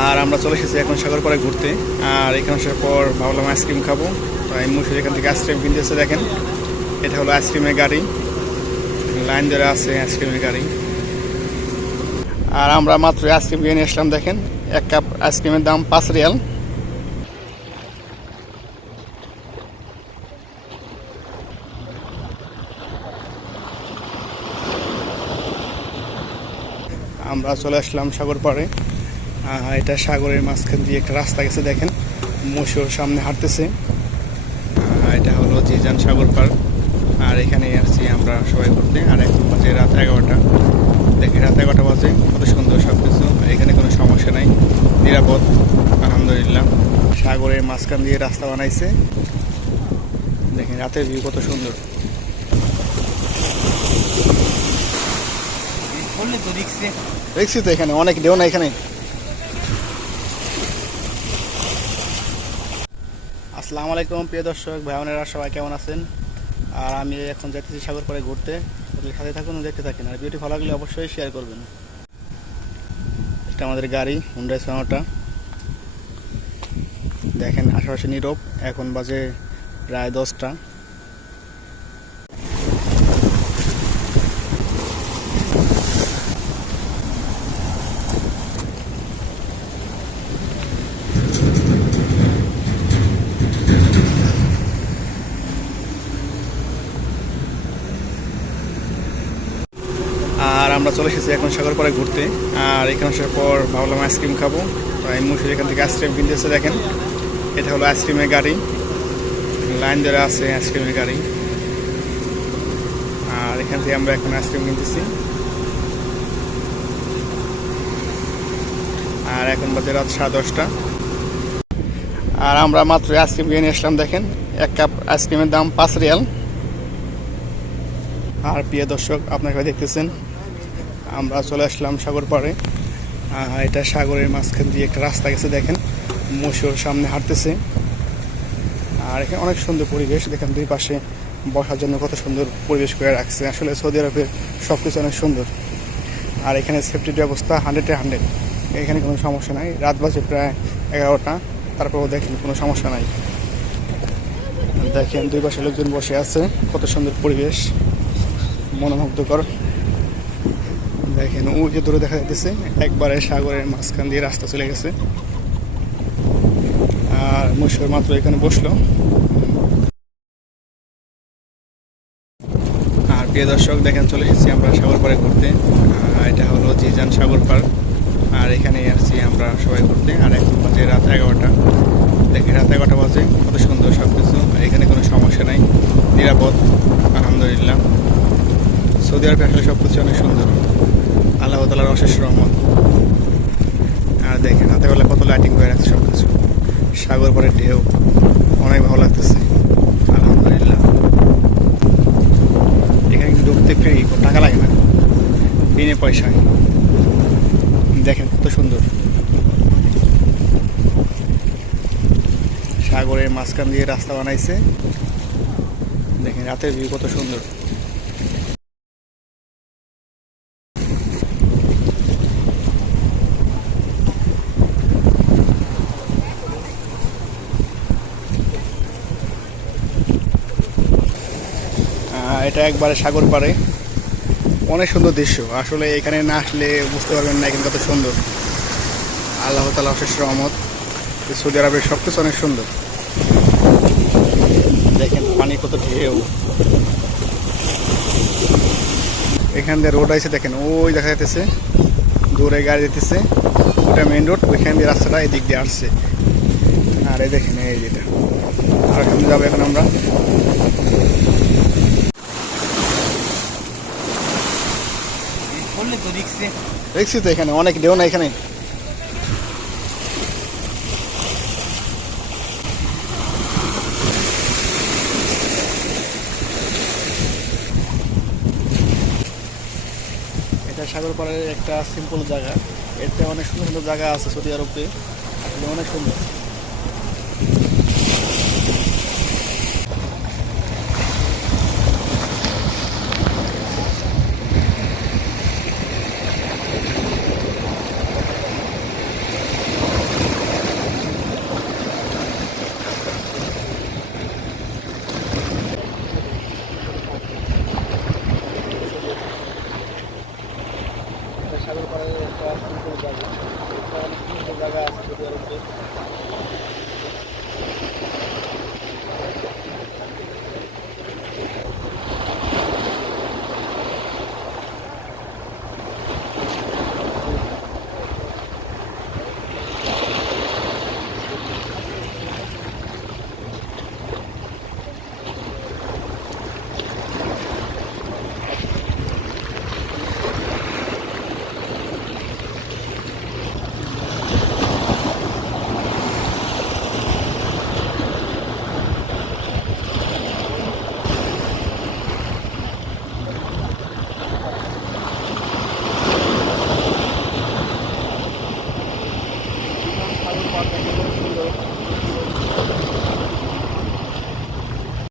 আর আমরা চলে এসেছি এখন সাগরপাড়ে ঘুরতে। আর এখানে আসার পর ভাবলাম আইসক্রিম খাব। তো এই মুসির এখান থেকে আইসক্রিম কিনতেছে দেখেন। এটা হলো আইসক্রিমের গাড়ি। লাইন ধরে আছে আইসক্রিমের গাড়ি। আর আমরা মাত্র আইসক্রিম কিনে আসলাম দেখেন। এক কাপ আইসক্রিমের দাম পাঁচ রিয়াল। আমরা চলে আসলাম সাগর পাড়ে এটা সাগরের মাঝখান দিয়ে একটা রাস্তা গেছে দেখেন। মশুর সামনে হাঁটতেছে। এটা হলো জিজান সাগর পার্ক। আর এখানে আসছি আমরা সবাই ঘুরতে। আর এখন বাজে রাত এগারোটা। দেখি রাত এগারোটা বাজে কত সুন্দর সব কিছু এখানে কোনো সমস্যা নাই। নিরাপদ আলহামদুলিল্লাহ। সাগরের মাঝখান দিয়ে রাস্তা বানাইছে। দেখেন রাতের ভিউ কত সুন্দর। দেখছি তো এখানে অনেক ঢেউ না এখানে। আসসালামু আলাইকুম, প্রিয় দর্শক ভাই বোনেরা সবাই কেমন আছেন? আর আমি এখন যাইতেছি সাগর পরে ঘুরতে সাথে থাকুন, দেখতে থাকেন। আর ভিডিওটি ভালো লাগলে অবশ্যই শেয়ার করবেন। এটা আমাদের গাড়ি হুন্ডাই সোনাটা দেখেন, আশেপাশে নীরব। এখন বাজে প্রায় দশটা আর আমরা চলে এসেছি এখন সাগর পাড়ে ঘুরতে। আর এখানে আসার পর ভাবলাম আইসক্রিম খাব। তো এই মুসির এখান থেকে আইসক্রিম কিনতেছে দেখেন, এটা হলো আইসক্রিমের গাড়ি। লাইন ধরে আছে আইসক্রিমের গাড়ি। আর এখান থেকে আমরা এখন আইসক্রিম কিনতেছি। আর এখন বাজে রাত সাড়ে দশটা। আর আমরা মাত্র আইসক্রিম কিনে আসলাম, দেখেন, এক কাপ আইসক্রিমের দাম পাঁচ রিয়াল। আর প্রিয় দর্শক, আপনারা দেখতেছেন আমরা চলে আসলাম সাগর পাড়ে। এটা সাগরের মাঝখান দিয়ে একটা রাস্তা গেছে, দেখেন। মশুর সামনে হাঁটতেছে। আর এখানে অনেক সুন্দর পরিবেশ, দেখেন দুই পাশে বসার জন্য কত সুন্দর পরিবেশ করে রাখছে। আসলে সৌদি আরবের সব কিছু অনেক সুন্দর। আর এখানে সেফটির ব্যবস্থা হান্ড্রেডে হান্ড্রেড এখানে কোনো সমস্যা নাই। রাত বাজে প্রায় এগারোটা। তারপরেও দেখেন কোনো সমস্যা নাই। দেখেন দুই পাশে লোকজন বসে আছে। কত সুন্দর পরিবেশ। মনোমুগ্ধকর। দেখেন ওই যে দূরে দেখা যাচ্ছে একবারে সাগরের মাঝখান দিয়ে রাস্তা চলে গেছে। আর মশুর মাত্র এখানে বসল। আর প্রিয় দর্শক, দেখেন, চলে এসেছি আমরা সাগর পাড়ে ঘুরতে। এটা হলো জিজান সাগর পার্ক। আর এখানে আসছি আমরা সবাই ঘুরতে। আর এখন বাজে রাত এগারোটা। দেখেন, রাত এগারোটা বাজে। কত সুন্দর সব কিছু এখানে কোনো সমস্যা নাই। নিরাপদ। আলহামদুলিল্লাহ। সৌদি আরবে আসলে সব কিছু অনেক সুন্দর। আল্লাহ তালার অশেষ রহমত। আর দেখেন, হাতে বেলা কত লাইটিং হয়ে রাখছে সব কিছু সাগর পরে ঢেউ, অনেক ভালো লাগতেছে। আলহামদুলিল্লাহ। এখানে কিন্তু ঢুকতে ফ্রি টাকা লাগে না। বিনে পয়সায়। দেখেন কত সুন্দর। সাগরের মাঝখান দিয়ে রাস্তা বানাইছে। দেখেন, রাতের ভিউ কত সুন্দর। এটা একবারে সাগর পাড়ে। অনেক সুন্দর দৃশ্য। আসলে এখানে না আসলে বুঝতে পারবেন না এখানে কত সুন্দর। আল্লাহ তালা অশেষ রহমত। সৌদি আরবের সব কিছু অনেক সুন্দর। দেখেন পানি কত ঢেউ। এখান দিয়ে রোড আছে দেখেন, ওই দেখা যাইতেছে। দূরে গাড়ি যেতেছে ওটা মেন রোড ওইখান দিয়ে রাস্তাটা এদিক দিয়ে আসছে। আর এই দেখেন, এই যেটা আর এখানে যাব এখন আমরা। দেখছি তো এখানে, অনেক ঢেউ না এখানে? এটা সাগর পাড়ের একটা সিম্পল জায়গা। এতে অনেক সুন্দর সুন্দর জায়গা আছে সৌদি আরবে। আসলে অনেক সুন্দর।